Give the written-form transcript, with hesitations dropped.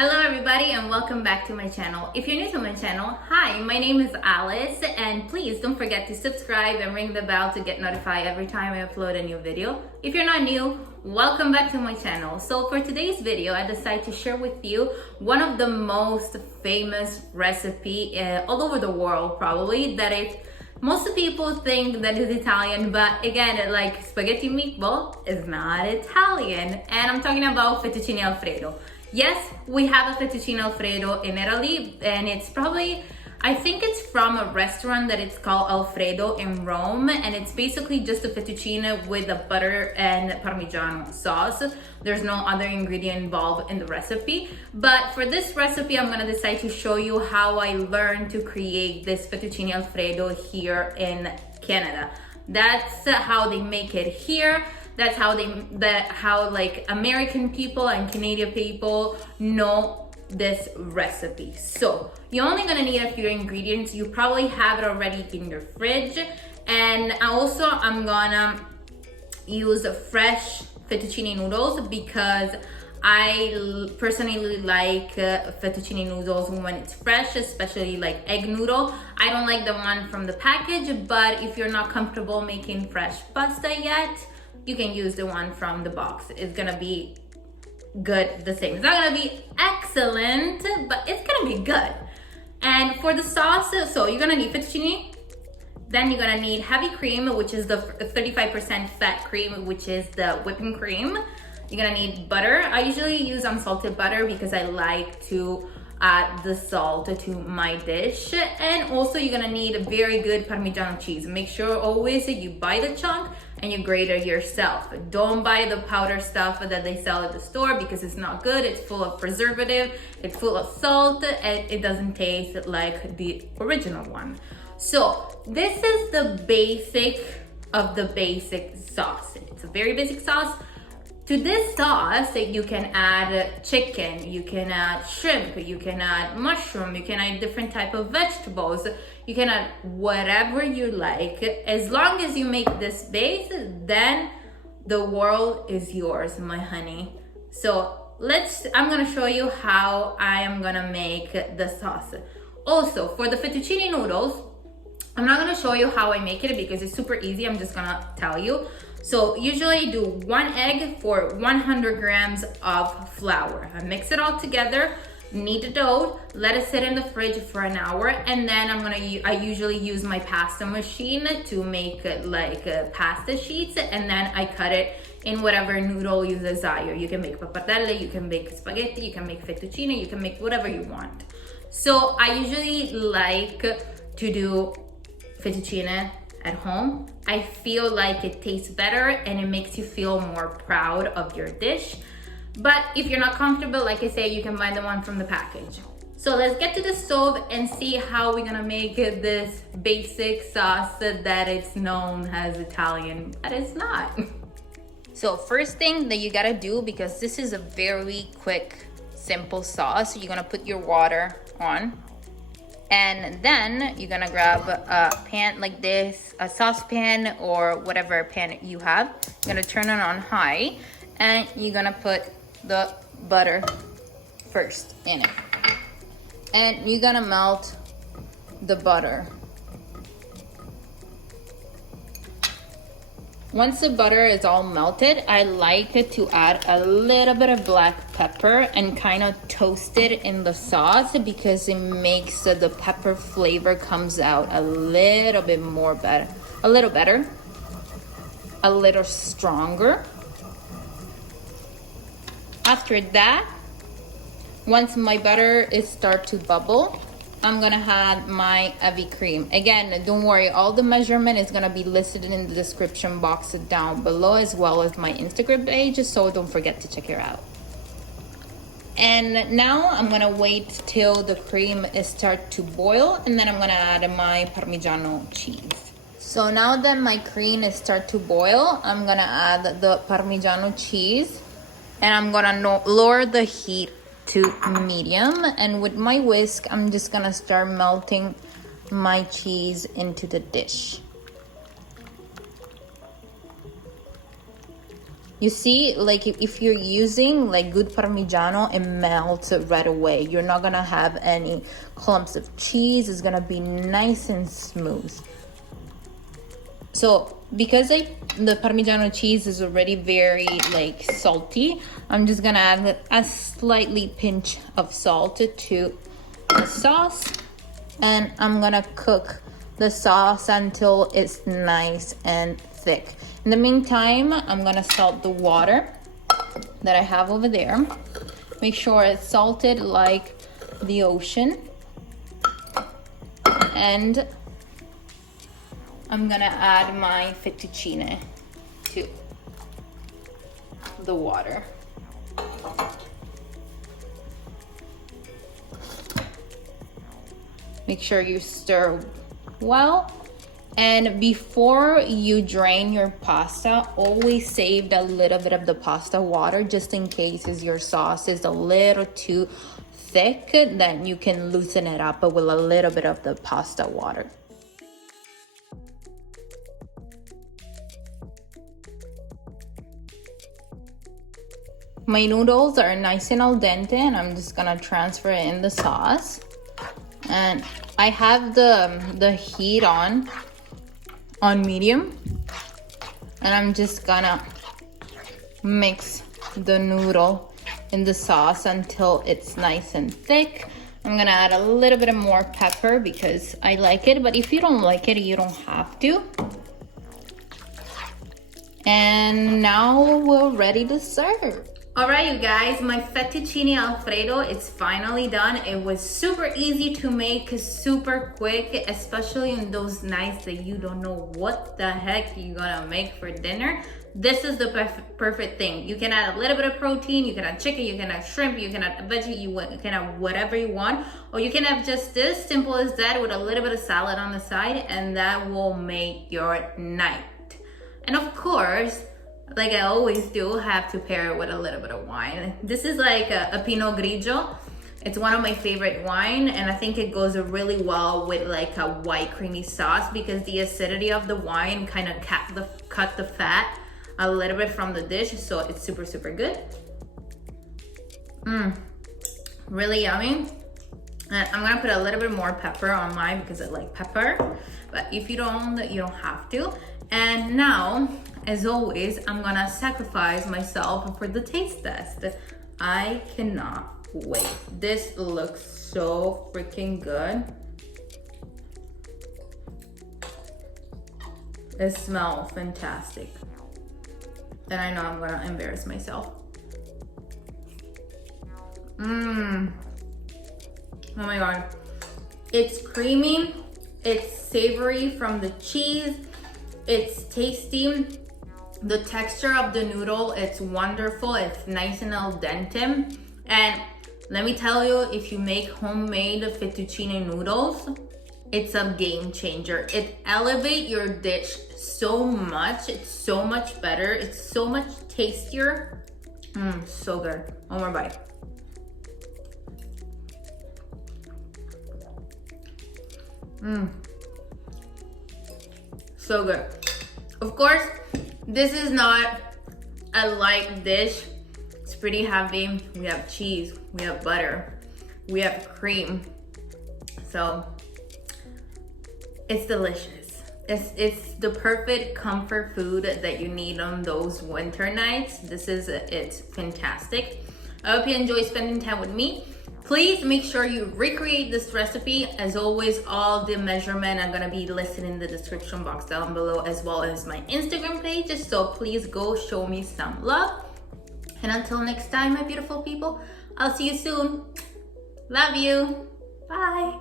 Hello everybody and welcome back to my channel. If you're new to my channel, hi, my name is Alice and please don't forget to subscribe and ring the bell to get notified every time I upload a new video. If you're not new, welcome back to my channel. So for today's video, I decided to share with you one of the most famous recipe all over the world probably most people think that it's Italian, but again, like spaghetti meatball is not Italian. And I'm talking about fettuccine alfredo. Yes, we have a fettuccine alfredo in Italy, and it's probably, I think it's from a restaurant that it's called Alfredo in Rome, and it's basically just a fettuccine with a butter and parmigiano sauce. There's no other ingredient involved in the recipe, but for this recipe, I'm gonna decide to show you how I learned to create this fettuccine alfredo here in Canada. That's how they make it here. That's how like American people and Canadian people know this recipe. So you're only gonna need a few ingredients. You probably have it already in your fridge. And also I'm gonna use fresh fettuccine noodles because I personally like fettuccine noodles when it's fresh, especially like egg noodle. I don't like the one from the package, but if you're not comfortable making fresh pasta yet, you can use the one from the box. It's gonna be good the same. It's not gonna be excellent, but it's gonna be good. And for the sauce, so you're gonna need fettuccine, then you're gonna need heavy cream, which is the 35% fat cream, which is the whipping cream. You're gonna need butter. I usually use unsalted butter because I like to add the salt to my dish. And also you're gonna need a very good Parmigiano cheese. Make sure always that you buy the chunk and you grate it yourself. Don't buy the powder stuff that they sell at the store because it's not good. It's full of preservative, it's full of salt, and it doesn't taste like the original one. So this is the basic of the basic sauce. It's a very basic sauce. To this sauce, you can add chicken, you can add shrimp, you can add mushroom, you can add different type of vegetables, you can add whatever you like. As long as you make this base, then the world is yours, my honey. So I'm gonna show you how I am gonna make the sauce. Also, for the fettuccine noodles, I'm not gonna show you how I make it because it's super easy, I'm just gonna tell you. So usually I do 1 egg for 100 grams of flour. I mix it all together, knead the dough, let it sit in the fridge for an hour, and then I usually use my pasta machine to make like pasta sheets, and then I cut it in whatever noodle you desire. You can make pappardelle, you can make spaghetti, you can make fettuccine, you can make whatever you want. So I usually like to do fettuccine at home. I feel like it tastes better and it makes you feel more proud of your dish. But if you're not comfortable, like I say, you can buy the one from the package. So let's get to the stove and see how we're gonna make this basic sauce that it's known as Italian, but it's not. So first thing that you gotta do, because this is a very quick, simple sauce, you're gonna put your water on. And then you're gonna grab a pan like this, a saucepan or whatever pan you have. You're gonna turn it on high and you're gonna put the butter first in it. And you're gonna melt the butter. Once the butter is all melted, I like it to add a little bit of black pepper and kind of toast it in the sauce because it makes the pepper flavor comes out a little bit more better, a little better, a little stronger. After that, once my butter is start to bubble, I'm gonna add my heavy cream. Again, don't worry, all the measurement is gonna be listed in the description box down below, as well as my Instagram page, so don't forget to check it out. And now I'm gonna wait till the cream start to boil, and then I'm gonna add my Parmigiano cheese. So now that my cream is start to boil, I'm gonna add the Parmigiano cheese, and I'm gonna lower the heat to medium, and with my whisk I'm just gonna start melting my cheese into the dish. You see, like if you're using like good parmigiano, it melts right away. You're not gonna have any clumps of cheese. It's gonna be nice and smooth. So because the parmigiano cheese is already very like salty, I'm just gonna add a slightly pinch of salt to the sauce, and I'm gonna cook the sauce until it's nice and thick. In the meantime, I'm gonna salt the water that I have over there. Make sure it's salted like the ocean. And I'm gonna add my fettuccine to the water. Make sure you stir well. And before you drain your pasta, always save a little bit of the pasta water just in case your sauce is a little too thick, then you can loosen it up with a little bit of the pasta water. My noodles are nice and al dente, and I'm just gonna transfer it in the sauce. And I have the heat on medium, and I'm just gonna mix the noodle in the sauce until it's nice and thick. I'm gonna add a little bit more pepper because I like it, but if you don't like it, you don't have to. And now we're ready to serve. All right, you guys, my fettuccine alfredo is finally done. It was super easy to make, super quick, especially in those nights that you don't know what the heck you're gonna make for dinner. This is the perfect thing. You can add a little bit of protein, you can add chicken, you can add shrimp, you can add veggie, you can add whatever you want, or you can have just this, simple as that, with a little bit of salad on the side, and that will make your night. And of course, like I always do, have to pair it with a little bit of wine. This is like a Pinot Grigio. It's one of my favorite wine, and I think it goes really well with like a white creamy sauce because the acidity of the wine kind of cut the fat a little bit from the dish, so it's super, super good. Really yummy. And I'm gonna put a little bit more pepper on mine because I like pepper, but if you don't have to. And now, as always, I'm gonna sacrifice myself for the taste test. I cannot wait. This looks so freaking good. It smells fantastic. And I know I'm gonna embarrass myself. Oh my God. It's creamy, it's savory from the cheese, it's tasty. The texture of the noodle, it's wonderful. It's nice and al dente. And let me tell you, if you make homemade fettuccine noodles, it's a game changer. It elevates your dish so much. It's so much better. It's so much tastier. So good. One more bite. So good. Of course, this is not a light dish. It's pretty heavy. We have cheese, we have butter, we have cream. So it's delicious. It's the perfect comfort food that you need on those winter nights. It's fantastic. I hope you enjoy spending time with me. Please make sure you recreate this recipe. As always, all the measurement I'm gonna be listed in the description box down below, as well as my Instagram page. So please go show me some love. And until next time, my beautiful people, I'll see you soon. Love you. Bye.